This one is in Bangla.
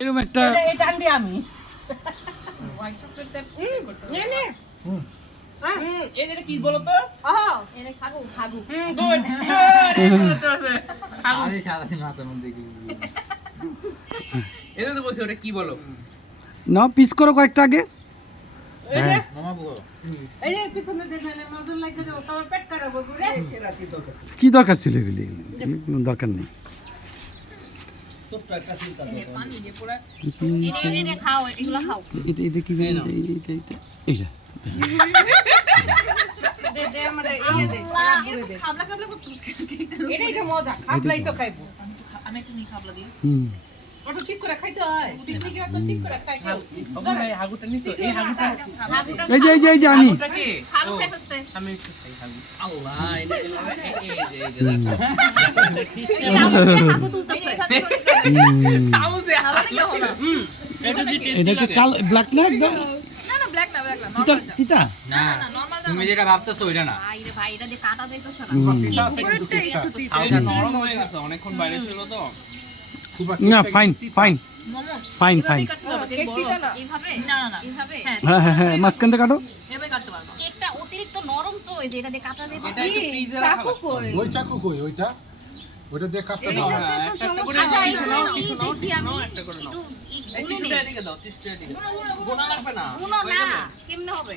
এরকম একটা এই টান দিয়ে আমি এটা কি বলো তো? এনে খাগু খাগু গুড আরে সারাদিন মাথার মধ্যে কি এটা তো বলছি ওটা কি বলো? না পিস করো কয়েকটা আগে। এই যে মামা বলো এই যে পিছনে দেখলে নজর লাগবে যে তোমার পেট খারাপ হবে রে কি দরকার ছিল এগুলি? কোনো দরকার নেই। পানি দিয়ে পুরো এনে খাও এগুলো খাও এটা এটা কি এটা এটা দে দে আমারে এই দে পুরো দে খাবলা খাবলা করতেছ এটাই তো মজা খাবলাই তো খাইবো আমি একটু নি খাবলা দিই ওটা ঠিক করে খাইতে হয় পিকনিকে তো ঠিক করে খাই খাও এই হাগুটা নিছো এই হাগুটা এই যে আমি হাগুটা কি? হাগু খাইতেছে আমি একটু খাই হাগু আল্লাহ এটা হাগু তুলতেছে চামচ দে খাওয়া কি হবে এটা যে এটা কি কাল ব্ল্যাক না একদম না না ব্ল্যাক না তিতা তিতা না না নরমাল তুমি যেটা ভাবতেছো ওইটা না ভাই রে ভাই এটা দিয়ে কাটা যাইতেছ না হালকা নরম হয়ে গেছে অনেকক্ষণ বাইরে ছিল তো না fine fine momo fine fine এইভাবে না না এইভাবে হ্যাঁ হ্যাঁ হ্যাঁ মাঝখান থেকে কাটো। এভাবে কাটতে পারবো কেকটা অতিরিক্ত নরম তো এই যে এটা দিয়ে কাটা যাইতেছে এটা একটু ফ্রিজে রাখা ওই চাকু কই ওইটা ওইটা দিয়ে কাটতে দাও একটা করে আচ্ছা, কিছু নাও কিছু নাও দেখি আমি একটা করে নাও একটু এই টিস্যুটা এদিকে দাও টিস্যুটা এদিকে গোনা লাগবে না উনো না কেমনে হবে